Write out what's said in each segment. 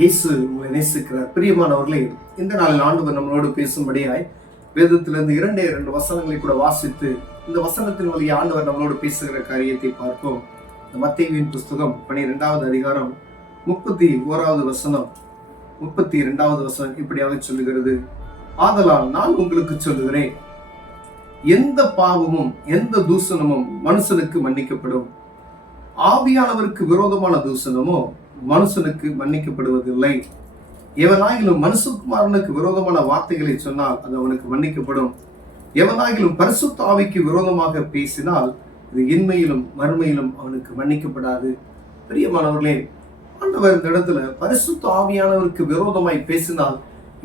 இயேசு உங்களை நேசிக்கிறார். பிரியமானவர்களே, இந்த நாளில் ஆண்டவர் நம்மளோடு பேசும்படியாய் வேதத்திலிருந்து இரண்டு வசனங்களை கூட வாசித்து இந்த வசனத்தின் வழியே ஆண்டவர் நம்மளோடு பேசுகிற காரியத்தை பார்ப்போம். மத்தேயுவின் புஸ்தகம் 12வது அதிகாரம் 31வது வசனம் 32வது வசனம் இப்படியாக சொல்லுகிறது: ஆதலால் நான் உங்களுக்கு சொல்லுகிறேன், எந்த பாவமும் எந்த தூசணமும் மனுஷனுக்கு மன்னிக்கப்படும், ஆவியானவருக்கு விரோதமான தூசணமோ மனுஷனுக்கு மன்னிக்கப்படுவதில்லை. எவனாகிலும் மனுஷகுமாரனுக்கு விரோதமான வார்த்தைகளை சொன்னால் அது அவனுக்கு மன்னிக்கப்படும். எவனாகிலும் பரிசுத்த ஆவிக்கு விரோதமாக பேசினால் இது இன்மையிலும் மறுமையிலும் அவனுக்கு மன்னிக்கப்படாது. பிரியமானவர்களே, ஆண்டவர் இந்த இடத்துல பரிசுத்த ஆவியானவருக்கு விரோதமாய் பேசினால்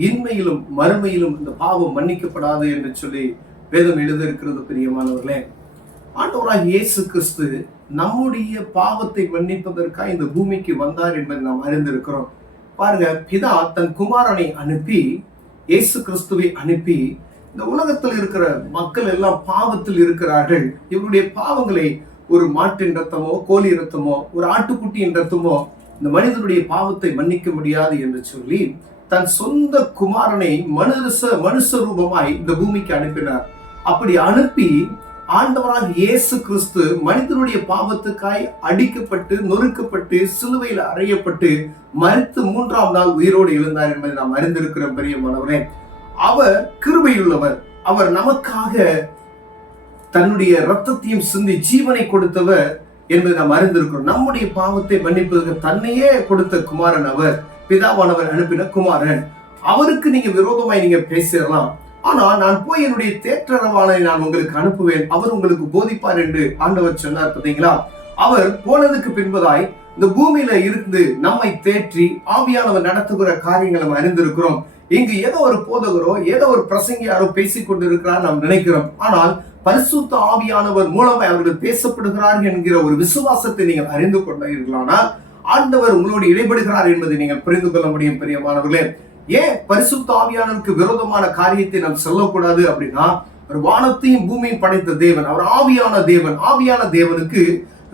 இன்மையிலும் மறுமையிலும் இந்த பாவம் மன்னிக்கப்படாது என்று சொல்லி வேதம் எழுதியிருக்கிறது. பிரியமானவர்களே, ஆண்டவராகிய இயேசு கிறிஸ்து நம்முடைய பாவத்தை மன்னிப்பதற்காக இந்த பூமிக்கு வந்தார் என்பதை நாம் அறிந்திருக்கிறோம். பாருங்க, பிதா தன் குமாரனை அனுப்பி, இயேசு கிறிஸ்துவை அனுப்பி, இந்த உலகத்தில் இருக்கிற மக்கள் எல்லாம் பாவத்தில் இருக்கிறார்கள், இவருடைய பாவங்களை ஒரு மாட்டின் ரத்தமோ கோழி ரத்தமோ ஒரு ஆட்டுக்குட்டியின் ரத்தமோ இந்த மனிதனுடைய பாவத்தை மன்னிக்க முடியாது என்று சொல்லி தன் சொந்த குமாரனை மனுஷ ரூபமாய் இந்த பூமிக்கு அனுப்பினார். அப்படி அனுப்பி ஆண்டவராக இயேசு கிறிஸ்து மனிதனுடைய பாவத்துக்காய் அடிக்கப்பட்டு நொறுக்கப்பட்டு சிலுவையில் அறையப்பட்டு மரித்து 3ஆம் நாள் உயிரோடு எழுந்தார் என்பதை நாம் அறிந்திருக்கிறோம். பிரியமானவரே, அவர் கிருபையுள்ளவர். அவர் நமக்காக தன்னுடைய இரத்தத்தையும் சிந்தி ஜீவனை கொடுத்தவர் என்பதை நாம் அறிந்திருக்கிறோம். நம்முடைய பாவத்தை மன்னிப்பதற்கு தன்னையே கொடுத்த குமாரன் அவர், பிதாவானவர் அனுப்பின குமாரன். அவருக்கு நீங்க விரோதமாய் நீங்க பேசிடலாம், ஆனா நான் போய் என்னுடைய தேற்றரவாளனை நான் உங்களுக்கு அனுப்புவேன், அவர் உங்களுக்கு போதிப்பார் என்று ஆண்டவர் சொன்னார். பார்த்தீங்களா? அவர் போனதுக்கு பின்பதாய் இந்த பூமியில இருந்து நம்மை தேற்றி ஆவியானவர் நடத்துகிற காரியங்களை நம்ம அறிந்திருக்கிறோம். இங்கு ஏதோ ஒரு போதகரோ ஏதோ ஒரு பிரசங்கியாரோ பேசிக் கொண்டிருக்கிறார் நாம் நினைக்கிறோம். ஆனால் பரிசுத்த ஆவியானவர் மூலமாய் அவர்கள் பேசப்படுகிறார்கள் என்கிற ஒரு விசுவாசத்தை நீங்கள் அறிந்து கொண்டீர்களானால் ஆண்டவர் உங்களோடு இடைபடுகிறார் என்பதை நீங்கள் புரிந்து கொள்ள முடியும். பிரியமானவர்களே, ஏன் பரிசுத்த ஆவியானவருக்கு விரோதமான காரியத்தை நாம் சொல்லக்கூடாது அப்படின்னா, ஒரு வானத்தையும் பூமியும் படைத்த தேவன், அவர் ஆவியான தேவன். ஆவியான தேவனுக்கு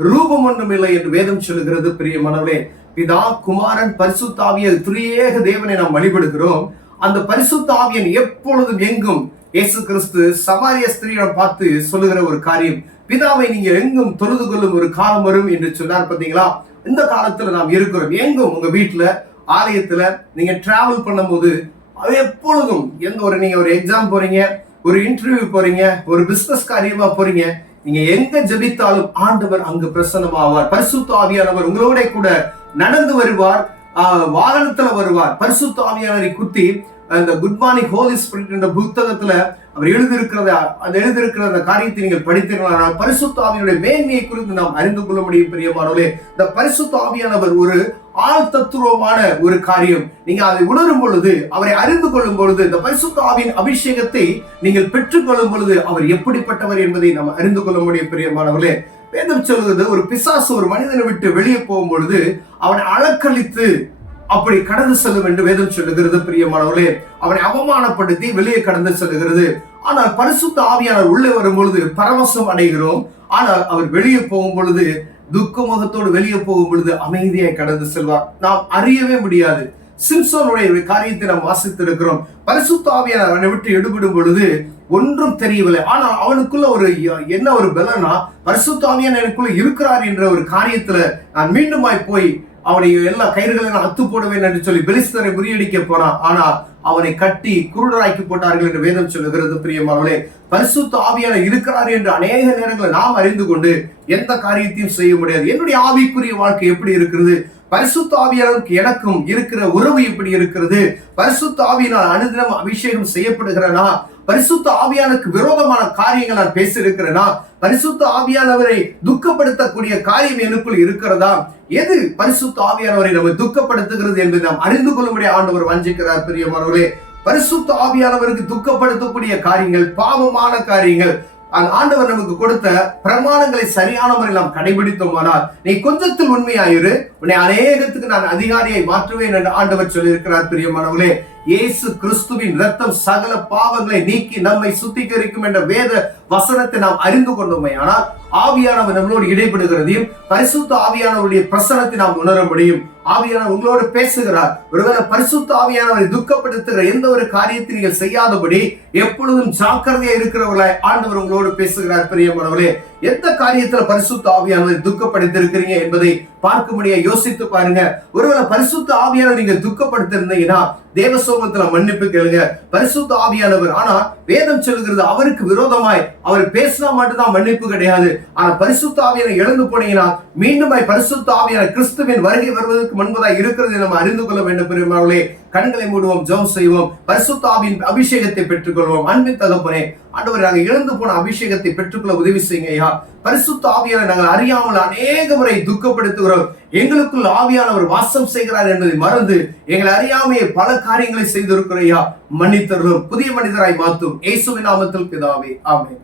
ரூபம் ஒன்றும் இல்லை என்று வேதம் சொல்லுகிறது. பிரியமானவர்களே, பிதா குமாரன் பரிசுத்த ஆவிய திரியேக தேவனை நாம் வழிபடுகிறோம். அந்த பரிசுத்த ஆவியன் எப்பொழுதும் எங்கும் இயேசு கிறிஸ்து சமாரிய ஸ்திரீயிடம் பார்த்து சொல்லுகிற ஒரு காரியம், பிதாவை நீங்க எங்கும் தொழுது கொள்ளும் ஒரு காலம் வரும் என்று சொன்னார். பார்த்தீங்களா? இந்த காலத்துல நாம் இருக்கிறோம். எங்கும் உங்க வீட்டுல, ஆலயத்துல நீங்க டிராவல் பண்ணும்போது எப்பொழுதும் நீங்க ஒரு எக்ஸாம் போறீங்க, ஒரு இன்டர்வியூ போறீங்க, ஒரு பிசினஸ் காரியமா போறீங்க, நீங்க எங்க ஜெபித்தாலும் ஆண்டவர் அங்கு பிரசன்னமாவார். பரிசுத்த ஆவியானவர் உங்களோட கூட நடந்து வருவார், வாகனத்துல வருவார். பரிசுத்த ஆவியானவரை குறித்து அந்த குட் மார்னிங் ஹோலி ஸ்பிரிட் என்ற புத்தகத்துல அவர் எழுதியிருக்கிற அந்த காரியத்தை நீங்கள் படித்தீர்களானால் பரிசுத்த ஆவியானுடைய மேன்மையை குறித்து நாம் அறிந்து கொள்ள முடியும். பிரியமானவர்களே, இந்த பரிசுத்த ஆவியானவர் ஒரு ஆள் தத்துவமான ஒரு காரியம். நீங்க அதை உணரும் பொழுது, அவரை அறிந்து கொள்ளும் பொழுது, இந்த பரிசுத்த ஆவியின் அபிஷேகத்தை நீங்கள் பெற்றுக் கொள்ளும் பொழுது அவர் எப்படிப்பட்டவர் என்பதை நாம் அறிந்து கொள்ள முடியும். பிரியமானவர்களே, வேதம் சொல்கிறது, ஒரு பிசாசு ஒரு மனிதனை விட்டு வெளியே போகும் பொழுது அவனை அலக்களித்து அப்படி கடந்து செல்லும் என்று வேதம் சொல்லுகிறது. பிரியமானவர்களே, அவனை அவமானப்படுத்தி வெளியே கடந்து செல்லுகிறது. ஆனால் பரிசுத்த ஆவியானவர் உள்ளே வரும் பொழுது பரவசம் அடைகிறோம். ஆனால் அவர் வெளியே போகும் பொழுது, துக்க முகத்தோடு வெளியே போகும் பொழுது அமைதியாய் கடந்து செல்வார். நாம் அறியவே முடியாது. சிம்சோனுடைய காரியத்தை நாம் வாசித்திருக்கிறோம். பரிசுத்த ஆவியானவர் அவனை விட்டு எடுபடும் பொழுது ஒன்றும் தெரியவில்லை. ஆனால் அவனுக்குள்ள ஒரு பலனா, பரிசுத்த ஆவியானவர் எனக்குள்ள இருக்கிறார் என்ற ஒரு காரியத்துல நான் மீண்டுமாய் போய் அவனுடைய எல்லா கயிறுகளை நான் அத்து போடுவேன் என்று சொல்லி பெலிஸ்தரை முறியடிக்க போனான். ஆனா அவனை கட்டி குருடராக்கி போட்டார்கள் என்று வேதம் சொல்லுகிறது. பிரியமானவர்களே, பரிசுத்த ஆவியானவர் இருக்கிறார் என்று அநேக நேரங்களை நாம் அறிந்து கொண்டு எந்த காரியத்தையும் செய்ய முடியாது. என்னுடைய ஆவிக்குரிய வாழ்க்கை எப்படி இருக்கிறது? பரிசுத்த ஆவியானவருக்கு எனக்கும் இருக்கிற உறவு எப்படி இருக்கிறது? பரிசுத்த ஆவியினால் அனுதினம் அபிஷேகம் செய்யப்படுகிறனா? பரிசுத்த ஆவியானுக்கு விரோதமான காரியங்கள் நான் பேசியிருக்கிறேனா? பரிசுத்த ஆவியானவரை துக்கப்படுத்தக்கூடிய காரியம் எனக்குள் இருக்கிறதா? எது பரிசுத்த ஆவியானவரை நம்ம துக்கப்படுத்துகிறது என்பதை நாம் அறிந்து கொள்ளும்படி ஆண்டவர் வாஞ்சிக்கிறார். பிரியமானவர்களே, பரிசுத்த ஆவியானவருக்கு துக்கப்படுத்தக்கூடிய காரியங்கள், பாவமான காரியங்கள், ஆண்டவர் நமக்கு கொடுத்த பிரமாணங்களை சரியான முறையில் நாம் கடைபிடித்தோமானால், நீ கொஞ்சத்தில் உண்மையாயிரு, உன்னை அநேகத்துக்கு நான் அதிகாரியை மாற்றுவேன் என்று ஆண்டவர் சொல்லியிருக்கிறார். பிரியமானவர்களே, இயேசு கிறிஸ்துவின் இரத்தம் சகல பாவங்களை நீக்கி நம்மை சுத்திகரிக்கும் என்ற வேத வசனத்தை நாம் அறிந்து கொண்டோமே ஆனால் ஆவியானவர் நம்மளோடு இடைப்படுகிறதையும் பரிசுத்த ஆவியானவருடைய பிரசனத்தை நாம் உணர முடியும். ஆவியானவர் உங்களோடு பேசுகிறார். ஒருவேளை பரிசுத்த ஆவியானவரை துக்கப்படுத்துகிற எந்த ஒரு காரியத்தை நீங்கள் செய்யாதபடி எப்பொழுதும் ஜாக்கிரதையா இருக்கிறவர்களாய் ஆண்டவர் உங்களோடு பேசுகிறார். பிரியமானவர்களே, எந்த காரியத்துல பரிசுத்த ஆவியானவரை துக்கப்படுத்தி இருக்கிறீங்க என்பதை பார்க்கும்படியா யோசித்து பாருங்க. ஒருவேளை பரிசுத்த ஆவியானவர் நீங்க துக்கப்படுத்தி இருந்தீங்கன்னா தேவ சமூகத்துல மன்னிப்பு கேளுங்க. பரிசுத்த ஆவியானவர், ஆனா வேதம் சொல்லுகிறது அவருக்கு விரோதமாய் அவர் பேசினா மட்டும்தான் மன்னிப்பு கிடையாது. ஆனா பரிசுத்த ஆவியானவர் இழந்து போனீங்கன்னா மீண்டும் பரிசுத்த ஆவியானவர் கிறிஸ்துவின் வருகை வருவதற்கு முன்பதாய் இருக்கிறது நம்ம அறிந்து கொள்ள வேண்டும். பெருமாளே, கண்களை மூடுவோம், ஜெபம் செய்வோம், பரிசுத்த ஆவியின் அபிஷேகத்தை பெற்றுக்கொள்வோம். அன்பின் தகப்பனே, ஆண்டவரே, நாங்கள் இழந்து போன அபிஷேகத்தை பெற்றுக்கொள்ள உதவி செய்யுங்க ஐயா. பரிசுத்த ஆவியானவரை நாங்கள் அறியாமல் அநேக முறை துக்கப்படுத்துகிறோம். எங்களுக்குள் ஆவியானவர் வாசம் செய்கிறார் என்பதை மறந்து எங்களை அறியாமையே பல காரியங்களை செய்திருக்கிறோம் ஐயா. மன்னித்தருளும், புதிய மனிதராய் மாற்றும். இயேசுவின் நாமத்தில் பிதாவே, ஆமென்.